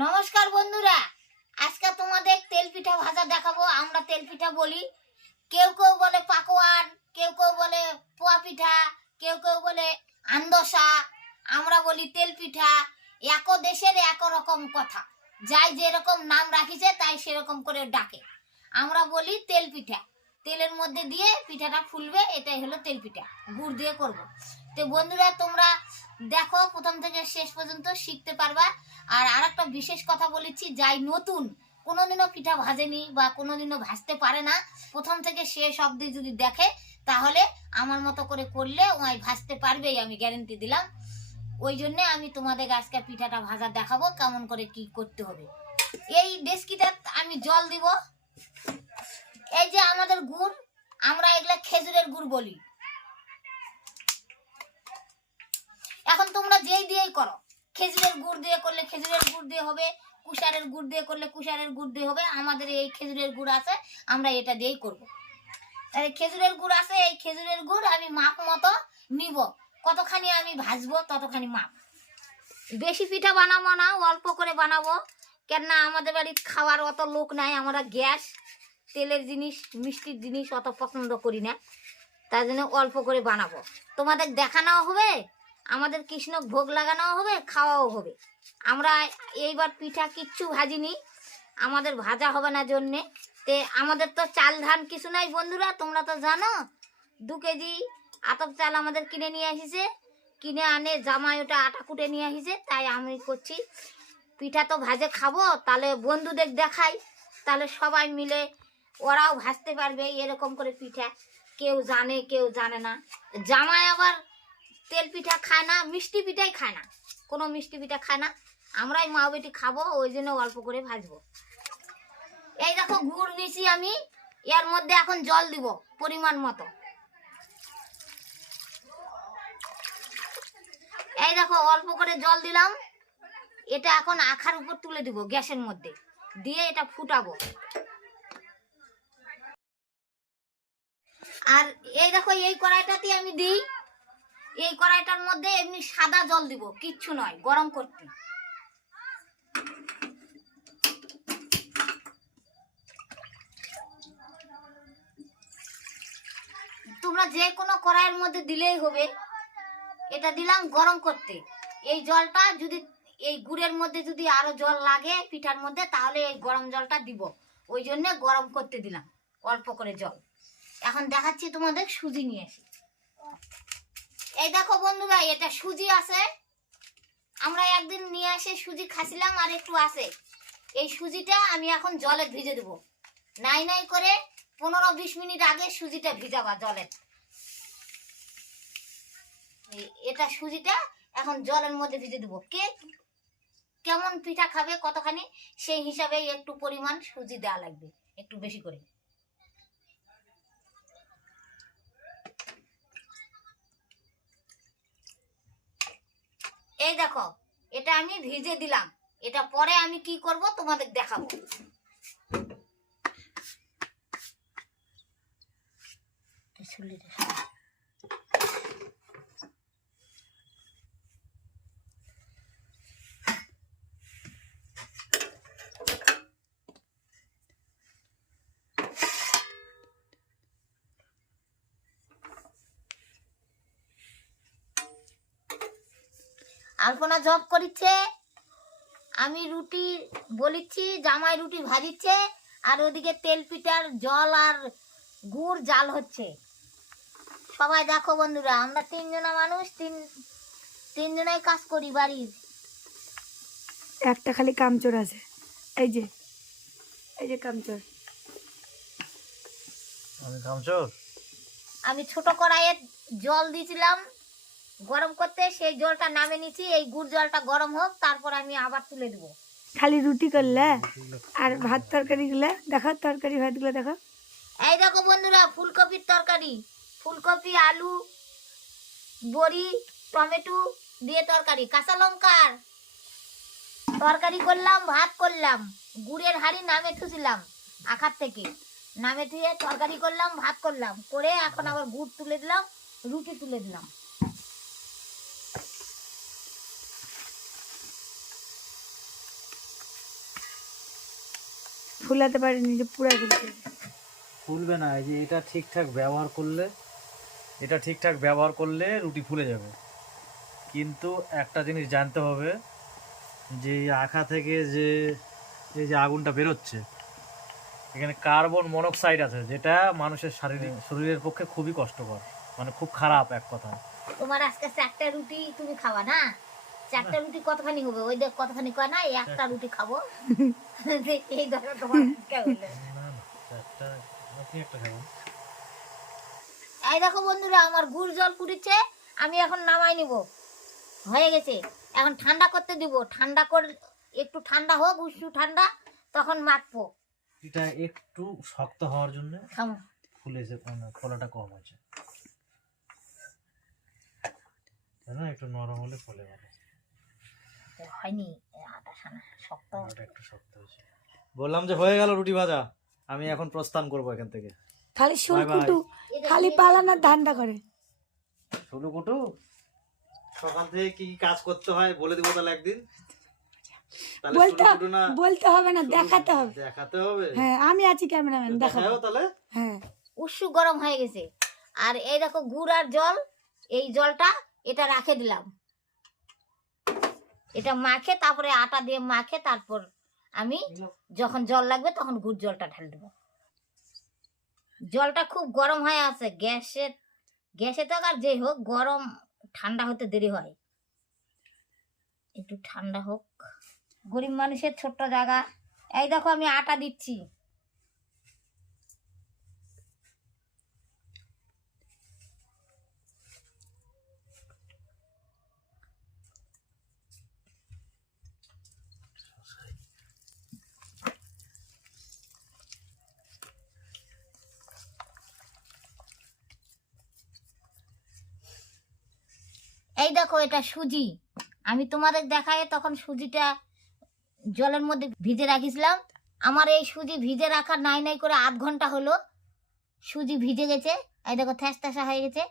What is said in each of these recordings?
নমস্কার বন্ধুরা, আজকে তোমাদের তেল পিঠা ভাজা দেখাবো, আমরা তেল পিঠা বলি। কেউ কেউ বলে পাকোয়ান, কেউ কেউ বলে পোয়া পিঠা, কেউ কেউ বলে আন্দসা, আমরা বলি তেল পিঠা। এক দেশের এক রকম কথা। যাই যেরকম নাম রাখিছে, তাই সেরকম করে ডাকে। আমরা বলি তেল পিঠা। তেলের মধ্যে দিয়ে পিঠাটা ফুলবে, এটাই হলো তেল পিঠা। গুড় দিয়ে করব। তো বন্ধুরা, তোমরা দেখো, প্রথম থেকে শেষ পর্যন্ত শিখতে পারবা। আর আরেকটা বিশেষ কথা বলেছি, যাই নতুন, কোনোদিনও পিঠা ভাজেনি বা কোনোদিনও ভাজতে পারে না। প্রথম থেকে শেষ অবধি যদি দেখে, তাহলে আমার মতো করে করলে ওই ভাজতে পারবেই আমি গ্যারেন্টি দিলাম। ওই জন্যে আমি তোমাদের আজকে পিঠাটা ভাজা দেখাবো, কেমন করে কি করতে হবে। এই ডেস্কিটা আমি জল দিব। এই যে আমাদের গুড়, আমরা এগুলা খেজুরের গুড় বলি। এখন তোমরা যেই দিয়েই করো, খেজুরের গুড় দিয়ে করলে খেজুরের গুড় দিয়ে হবে, কুষারের গুড় দিয়ে করলে কুষারের গুড় দিয়ে হবে, আমাদের এই খেজুরের গুড় আছে, আমরা এটা দিয়েই করব। তাহলে খেজুরের গুড় আছে, এই খেজুরের গুড় আমি মাপ মতো নিব। কতখানি আমি ভাজবো, ততখানি মাপ। বেশি পিঠা বানাবো না, অল্প করে বানাবো। কেননা আমাদের বাড়ির খাওয়ার অত লোক নাই, আমরা গ্যাস তেলের জিনিস, মিষ্টির জিনিস অত পছন্দ করি না। তার জন্য অল্প করে বানাবো। তোমাদের দেখানোও হবে, আমাদের কৃষ্ণ ভোগ লাগানোও হবে, খাওয়াও হবে। আমরা এইবার পিঠা কিচ্ছু ভাজিনি, আমাদের ভাজা হবে না জন্যে। তে আমাদের তো চাল ধান কিছু নাই বন্ধুরা, তোমরা তো জানো, দু কেজি আতপ চাল আমাদের কিনে নিয়ে আসিছে কিনে আনে, জামাই ওটা আটা কুটে নিয়ে আসিছে তাই আমি করছি। পিঠা তো ভাজে খাব, তাহলে বন্ধুদের দেখাই, তাহলে সবাই মিলে ওরাও ভাজতে পারবে এরকম করে পিঠা। কেউ জানে কেউ জানে না। জামাই আবার তেল পিঠা খায় না, মিষ্টি পিঠাই খায় না। কোনো মিষ্টি পিঠা খায় না। আমরাই মা বেটি খাব, ওই জন্য অল্প করে ভাজবো। এই দেখো গুড় নিছি আমি, এর মধ্যে এখন জল দিব পরিমাণ মতো। এই দেখো অল্প করে জল দিলাম। এটা এখন আখার উপর তুলে দিব গ্যাসের মধ্যে। দিয়ে এটা ফুটাবো। আর এই দেখো, এই কড়াইটাতে আমি দিই। এই কড়াইটার মধ্যে এমনি সাদা জল দিব, কিচ্ছু নয়, গরম করতে। তোমরা যে কোনো কড়াইয়ের মধ্যে দিলেই হবে। এটা দিলাম গরম করতে। এই জলটা যদি, এই গুড়ের মধ্যে যদি আরও জল লাগে পিঠার মধ্যে, তাহলে এই গরম জলটা দিব। ওই জন্য গরম করতে দিলাম, অল্প করে জল। এখন দেখাচ্ছি তোমাদের সুজি নিয়ে আসি এই দেখো বন্ধুরা এটা সুজি আছে। আমরা একদিন নিয়ে এসে সুজি খাসিলাম আর একটু আছে। এই সুজিটা আমি এখন জলে ভিজে দেবো। নাই নাই করে পনেরো বিশ মিনিট আগে সুজিটা ভিজাবা জলে। এটা সুজিটা এখন জলের মধ্যে ভিজে দেবো। কে কেমন পিঠা খাবে কতখানি, সেই হিসাবে একটু পরিমাণ সুজি দেওয়া লাগবে, একটু বেশি করে। এই দেখো এটা আমি ভিজে দিলাম। এটা পরে আমি কি করব তোমাদের দেখাবো। আলপনা জব করিচ্ছে আমি রুটি বলিচ্ছি জামাই রুটি ভাজিচ্ছে আর ওদিকে তেল পিঠার জল আর গুড় জাল হচ্ছে। সবাই দেখো বন্ধুরা আমরা তিনজনা মানুষ তিন তিনজনাই কাজ করি বাড়ির একটা খালি কামচোর আছে। এই যে এই যে কামচোর। আমি কামচোর? আমি ছোট কড়াইয়ে জল দিয়েছিলাম গরম করতে সেই জলটা নামে নিছি এই গুড় জলটা গরম হোক তারপর আমি আবার তুলে দেবো। খালি রুটি করলে? আর ভাত তরকারি গুলা? দেখো তরকারি ভাতগুলো দেখো। এই দেখো বন্ধুরা ফুলকপির তরকারি। ফুলকপি আলু বড়ি টমেটো দিয়ে তরকারি। কাঁচা লঙ্কার তরকারি করলাম ভাত করলাম। গুড়ের হাড়ি নামে থুছিলাম আখার থেকে। নামে থুয়ে তরকারি করলাম ভাত করলাম। করে এখন আবার গুড় তুলে দিলাম রুটি তুলে দিলাম। ফুলাতে পারিনি যে পুরা ফেলছে ফুলবে না এই যে এটা ঠিকঠাক ব্যবহার করলে এটা ঠিকঠাক ব্যবহার করলে রুটি ফুলে যাবে। কিন্তু একটা জিনিস জানতে হবে যে আখা থেকে যে এই যে আগুনটা বেরোচ্ছে এখানে কার্বন মনোক্সাইড আছে যেটা মানুষের শারীরিক শরীরের পক্ষে খুবই কষ্টকর মানে খুব খারাপ এক কথা তোমার আজকে একটা রুটি তুমি খাবা না? চারটা রুটি কতখানি হবে? ওই দেখ কতখানি কয় না একটা রুটি খাব। এই ধরো তোমার এই দেখো বন্ধুরা আমার গুড় জল ফুটেছে আমি এখন নামাই নিব। হয়ে গেছে। এখন ঠান্ডা করতে দিব। ঠান্ডা করে একটু ঠান্ডা হোক উষ্ণ ঠান্ডা তখন মাখবো। এটা একটু শক্ত হওয়ার জন্য ফুলেছে ফলাটা কম আছে না একটু নরম হলে ফলে ভালো। হয়নি আটা সানা শক্ত একটু শক্ত হয়েছে। বললাম যে হয়ে গেল রুটি ভাজা আমি এখন প্রস্থান করব এখান থেকে। খালি খালি পালানোর ধান্দা করে। সকাল থেকে কি কি কাজ করতে হয় বলে দিব তাহলে একদিন। বলতে হবে না দেখাতে হবে। দেখাতে হবে। হ্যাঁ আমি আছি ক্যামেরাম্যান দেখাবো তাহলে। হ্যাঁ। উৎসু গরম হয়ে গেছে। আর এই দেখো গুড় আর জল এই জলটা এটা রাখে দিলাম। এটা মাখে, তারপরে আটা দিয়ে মাখে, তারপর আমি যখন জল লাগবে তখন গুড় জলটা ঢাল দেবো। জলটা খুব গরম হয়ে আছে, গ্যাসের গ্যাসে তো আর যে হোক, গরম, ঠান্ডা হতে দেরি হয়। একটু ঠান্ডা হোক। গরিব মানুষের ছোট্ট জায়গা। এই দেখো আমি আটা দিচ্ছি। এই দেখো, এটা সুজি। আমি তোমাদের দেখায় তখন সুজিটা জলের মধ্যে ভিজে রাখিছিলাম। আমার এই সুজি ভিজে রাখা নাই নাই করে আধ ঘণ্টা হলো। সুজি ভিজে গেছে। এই দেখো, থ্যাস থ্যাসা হয়ে গেছে।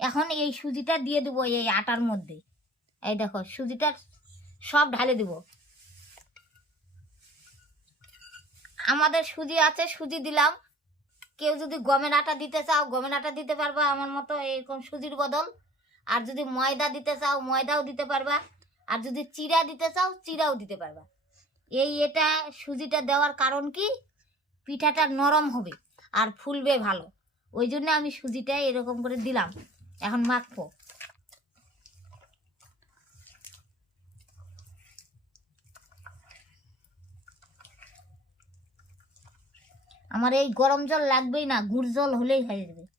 এখন এই সুজিটা দিয়ে দেবো এই আটার মধ্যে। এই দেখো, সুজিটা সব ঢালে দেবো। আমাদের সুজি আছে, সুজি দিলাম। কেউ যদি গমের আটা দিতে চাও, গমের আটা দিতে পারবা। আমার মতো এরকম সুজির বদল। আর যদি ময়দা দিতে চাও, ময়দাও দিতে পারবা। আর যদি চিরা দিতে চাও, চিরাও দিতে পারবা। এই এটা সুজিটা দেওয়ার কারণ কি? পিঠাটা নরম হবে আর ফুলবে ভালো। ওই জন্য আমি সুজিটা এরকম করে দিলাম। এখন মাখবো। আমার এই গরম জল লাগবেই না, গুড় জল হলেই হয়ে যাবে।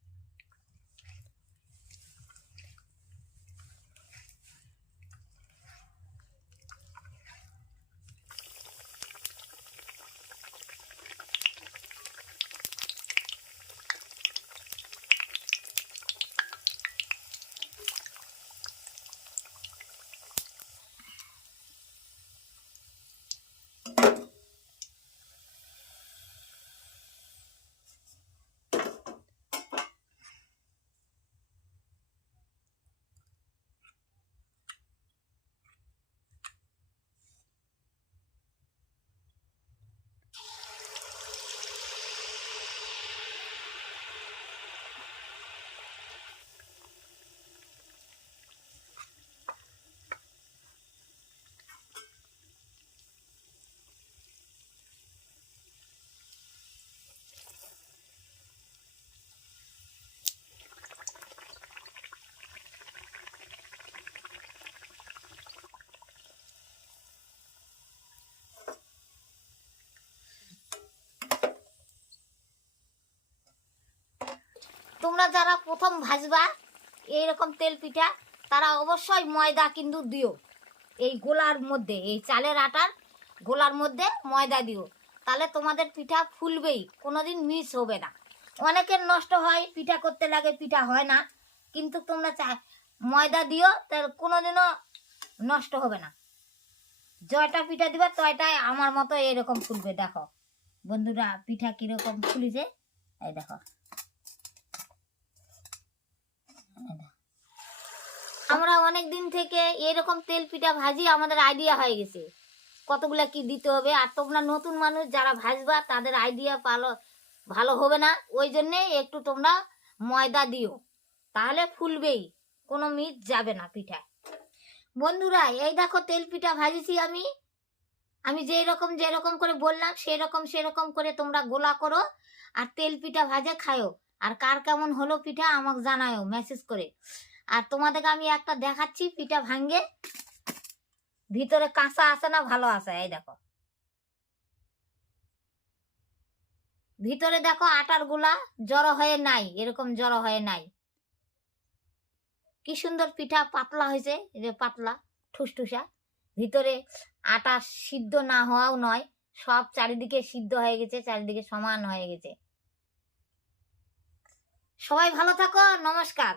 তোমরা যারা প্রথম ভাজবা এইরকম তেল পিঠা, তারা অবশ্যই ময়দা কিন্তু দিও। এই গোলার মধ্যে, এই চালের আটার গোলার মধ্যে ময়দা দিও। তাহলে তোমাদের পিঠা ফুলবেই, কোনোদিন মিস হবে না। অনেকের নষ্ট হয়, পিঠা করতে লাগে, পিঠা হয় না। কিন্তু তোমরা চা, ময়দা দিও তার কোনোদিনও নষ্ট হবে না। জয়টা পিঠা দিবা, তয়টাই আমার মতো এরকম ফুলবে, দেখো। বন্ধুরা, পিঠা কীরকম ফুলিছে, এই দেখো আমরা অনেক দিন থেকে এরকম তেল পিঠা ভাজি আমাদের আইডিয়া হয়ে গেছে। কতগুলা কি দিতে হবে? আর তোমরা নতুন মানুষ যারা ভাজবা, তাদের আইডিয়া ভালো ভালো হবে না। ওই জন্যে একটু তোমরা ময়দা দিও। তাহলে ফুলবেই, কোনো মিট যাবে না পিঠায় বন্ধুরা, এই দেখো তেল পিঠা ভাজেছি আমি। আমি যেই রকম যেরকম করে বললাম, সেরকম সেরকম করে তোমরা গোলা করো আর তেল পিঠা ভাজে খায়ো। আর কার কেমন হলো পিঠা আমাকে জানায়ও মেসেজ করে। আর তোমাদেরকে আমি একটা দেখাচ্ছি, পিঠা ভাঙ্গে ভিতরে কাঁচা আছে না, ভালো আছে, এই দেখো। ভিতরে দেখো আটারগুলা জড়ো হয়ে নাই, এরকম জড়ো হয়ে নাই। কি সুন্দর পিঠা, পাতলা হয়েছে যে পাতলা, ঠুসঠুসা। ভিতরে আটা সিদ্ধ না হওয়াও নয়, সব চারিদিকে সিদ্ধ হয়ে গেছে, চারিদিকে সমান হয়ে গেছে। সবাই ভালো থাকো, নমস্কার।